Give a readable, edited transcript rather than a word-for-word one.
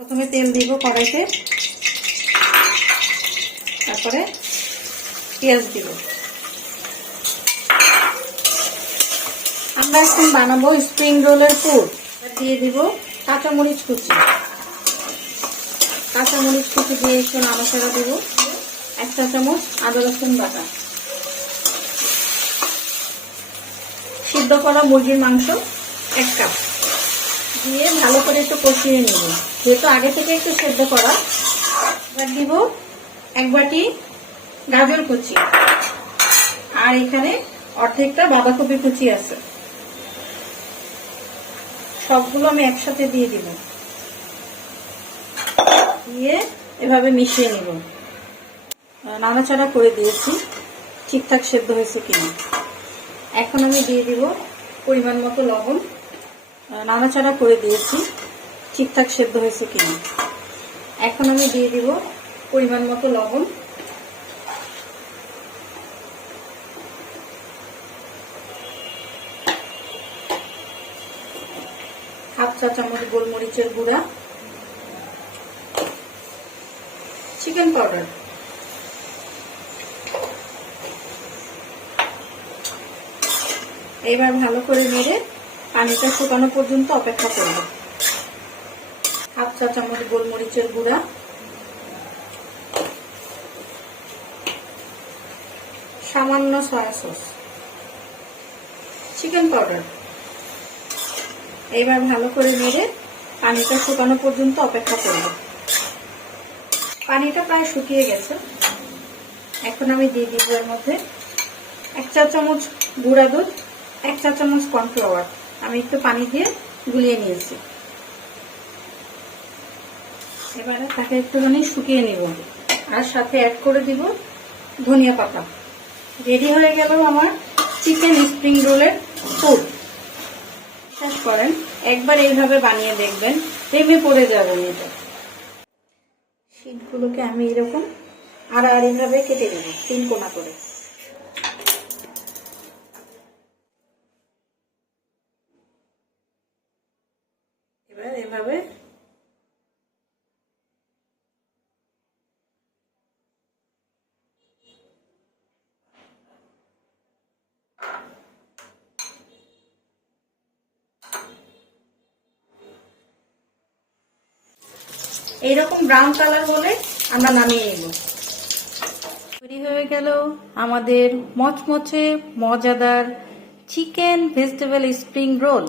প্রথমে তেল দিব কড়াইতে, তারপরে পেঁয়াজ দিব। আমরা এখন বানাবো স্প্রিং রোলের পুর। দিয়ে দিব কাঁচামরিচ কুচি। কাঁচামরিচ কুচি দিয়ে একটু নাড়াচাড়া দিব। 1 চা চামচ আদা রসুন বাটা, সিদ্ধ করা মুরগির মাংস 1 কাপ দিয়ে ভালো করে একটু কষিয়ে নিব, যেহেতু আগে থেকে একটু সেদ্ধ করা। এবার দিব 1 বাটি গাজর কুচি, আর এখানে অর্ধেকটা বাঁধাকপি কুচি আছে। সবগুলো আমি একসাথে দিয়ে দিব, দিয়ে এভাবে মিশিয়ে নিব। নাড়াচাড়া করে দিয়েছি, ঠিকঠাক সেদ্ধ হয়েছে কিনা। এখন আমি দিয়ে দিব পরিমাণ মতো লবণ। নাড়াচাড়া করে দিয়েছি, ঠিকঠাক সেদ্ধ হয়েছে কিনা। এখন আমি দিয়ে দিব পরিমাণ মতো লবণ। হাফ চা চামচ গোলমরিচের গুঁড়া, চিকেন পাউডার, এবার ভালো করে নেড়ে পানিটা শুকানো পর্যন্ত অপেক্ষা করব। হাফ চা চামচ গোলমরিচের গুঁড়া, সামান্য সয়া সস, চিকেন পাউডার। এবার ভালো করে নেড়ে পানিটা শুকানো পর্যন্ত অপেক্ষা করব। পানিটা প্রায় শুকিয়ে গেছে। এখন আমি দিয়ে দিব এর মধ্যে 1 চা চামচ গুঁড়া দুধ, 1 চা চামচ কর্নফ্লাওয়ার। আমি একটু পানি দিয়ে গুলিয়ে নিয়েছি। এবারে তাকে একটুখানি শুকিয়ে নিব, আর সাথে অ্যাড করে দিব ধনিয়া পাতা। রেডি হয়ে গেল আমার চিকেন স্প্রিং রোলের পুর। বিশ্বাস করেন, একবার এইভাবে বানিয়ে দেখবেন, প্রেমে পড়ে যাবেন। এটা শীটগুলোকে আমি এরকম আড়াআড়িভাবে কেটে দেব 3 কোনা করে। এবার এভাবে এইরকম ব্রাউন কালার হলে আমরা নামিয়ে নেব। তৈরি হয়ে গেল আমাদের মচমচে মজাদার চিকেন ভেজিটেবল স্প্রিং রোল।